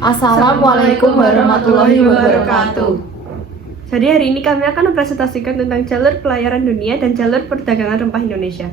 Assalamualaikum warahmatullahi wabarakatuh. Jadi hari ini kami akan mempresentasikan tentang jalur pelayaran dunia dan jalur perdagangan rempah Indonesia.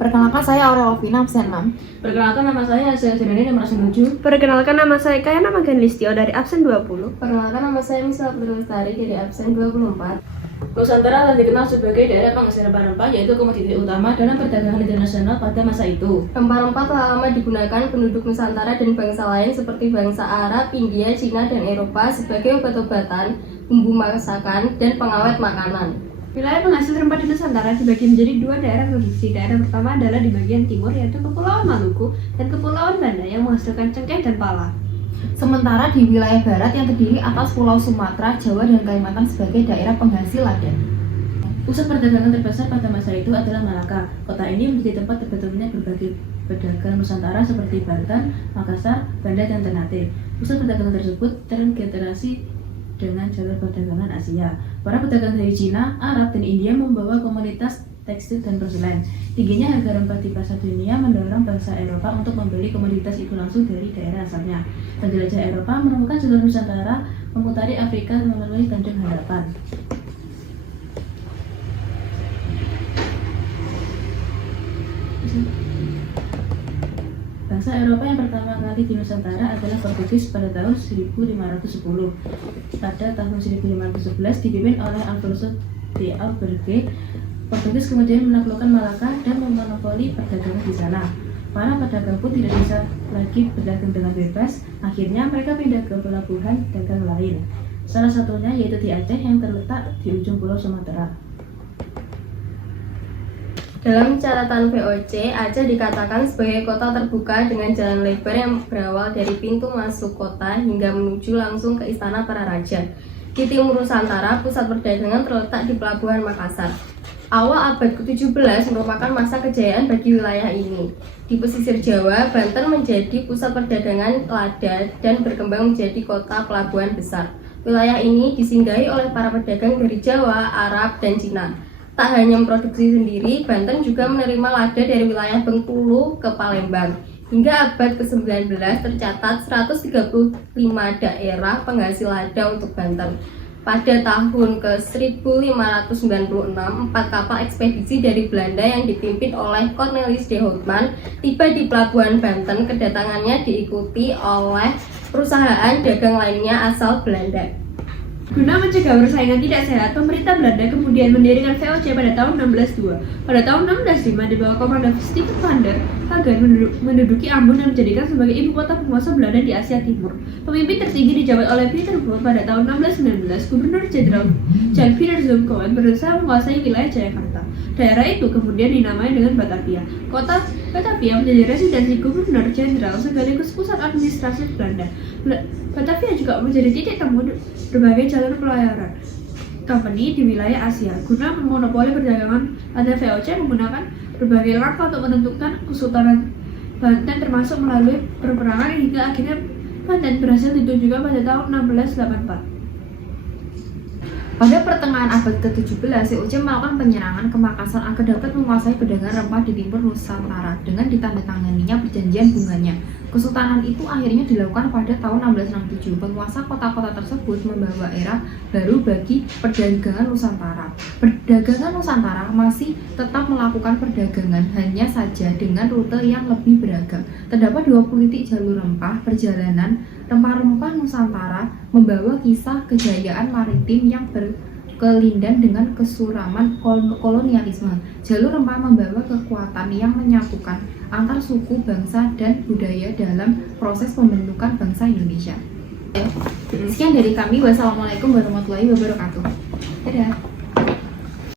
Perkenalkan, saya Aurel Ovina, absen 6. Perkenalkan, nama saya Asia Sireni, nomor absen 7. Perkenalkan, nama saya Kayana Magen Listio dari absen 20. Perkenalkan, nama saya Misal Abdul Lestari dari absen 24. Nusantara telah dikenal sebagai daerah penghasil rempah-rempah, yaitu komoditi utama dalam perdagangan internasional pada masa itu. Rempah-rempah telah lama digunakan penduduk Nusantara dan bangsa lain seperti bangsa Arab, India, Cina, dan Eropa sebagai obat-obatan, bumbu masakan, dan pengawet makanan. Wilayah penghasil rempah di Nusantara dibagi menjadi dua daerah produksi. Daerah pertama adalah di bagian timur, yaitu Kepulauan Maluku dan Kepulauan Banda yang menghasilkan cengkeh dan pala. Sementara di wilayah barat yang terdiri atas Pulau Sumatera, Jawa, dan Kalimantan sebagai daerah penghasil lada. Pusat perdagangan terbesar pada masa itu adalah Malaka. Kota ini menjadi tempat terbentuknya berbagai pedagang Nusantara seperti Banten, Makassar, Banda, dan Ternate. Pusat perdagangan tersebut terintegrasi dengan jalur perdagangan Asia. Para pedagang dari Cina, Arab, dan India membawa komoditas tekstil dan porselen. Tingginya harga rempah di pasar dunia mendorong bangsa Eropa untuk membeli komoditas itu langsung dari daerah asalnya. Penjelajah Eropa menemukan jalur Nusantara memutari Afrika melalui Tanjung Harapan. Bangsa Eropa yang pertama kali di Nusantara adalah Portugis pada tahun 1510. Pada tahun 1511 dipimpin oleh Alfonso de Albuquerque. Portugis kemudian menaklukkan Malaka dan memonopoli perdagangan di sana. Para pedagang pun tidak bisa lagi berdagang dengan bebas. Akhirnya mereka pindah ke pelabuhan dagang lain. Salah satunya yaitu di Aceh yang terletak di ujung Pulau Sumatera. Dalam catatan VOC, Aceh dikatakan sebagai kota terbuka dengan jalan lebar yang berawal dari pintu masuk kota hingga menuju langsung ke istana para raja. Di timur Nusantara, pusat perdagangan terletak di Pelabuhan Makassar. Awal abad ke-17 merupakan masa kejayaan bagi wilayah ini. Di pesisir Jawa, Banten menjadi pusat perdagangan lada dan berkembang menjadi kota pelabuhan besar. Wilayah ini disinggahi oleh para pedagang dari Jawa, Arab, dan Cina. Tak hanya memproduksi sendiri, Banten juga menerima lada dari wilayah Bengkulu ke Palembang. Hingga abad ke-19 tercatat 135 daerah penghasil lada untuk Banten. Pada tahun ke-1596, 4 kapal ekspedisi dari Belanda yang dipimpin oleh Cornelis de Houtman tiba di Pelabuhan Banten. Kedatangannya diikuti oleh perusahaan dagang lainnya asal Belanda. Guna mencegah persaingan tidak sehat, pemerintah Belanda kemudian mendirikan VOC pada tahun 1602. Pada tahun 1605, di bawah komando Stephen van der Hagen menduduki Ambon dan menjadikan sebagai ibu kota penguasa Belanda di Asia Timur. Pemimpin tertinggi dijabat oleh Pieter Both. Pada tahun 1619, Gubernur Jenderal Jan Pieter Zoutkomen berusaha menguasai wilayah Jayakarta. Daerah itu kemudian dinamai dengan Batavia. Kota Batavia menjadi residensi Gubernur Jenderal sekaligus pusat administrasi Belanda. Batavia juga menjadi titik temu berbagai jalur pelayaran company di wilayah Asia. Guna memonopoli perdagangan, ada VOC menggunakan berbagai langkah untuk menentukan Kesultanan Banten, termasuk melalui peperangan hingga akhirnya Banten berhasil ditunjukkan pada tahun 1684. Pada pertengahan abad ke-17, VOC melakukan penyerangan ke Makassar agar dapat menguasai perdagangan rempah di timur Nusantara dengan ditandatanganinya perjanjian bunganya. Kesultanan itu akhirnya dilakukan pada tahun 1667. Penguasa kota-kota tersebut membawa era baru bagi perdagangan Nusantara. Perdagangan Nusantara masih tetap melakukan perdagangan, hanya saja dengan rute yang lebih beragam. Terdapat 20 titik jalur rempah. Perjalanan rempah-rempah Nusantara membawa kisah kejayaan maritim yang berkelindan dengan kesuraman kolonialisme. Jalur rempah membawa kekuatan yang menyatukan antar suku, bangsa, dan budaya dalam proses pembentukan bangsa Indonesia. Sekian dari kami. Wassalamualaikum warahmatullahi wabarakatuh. Dadah.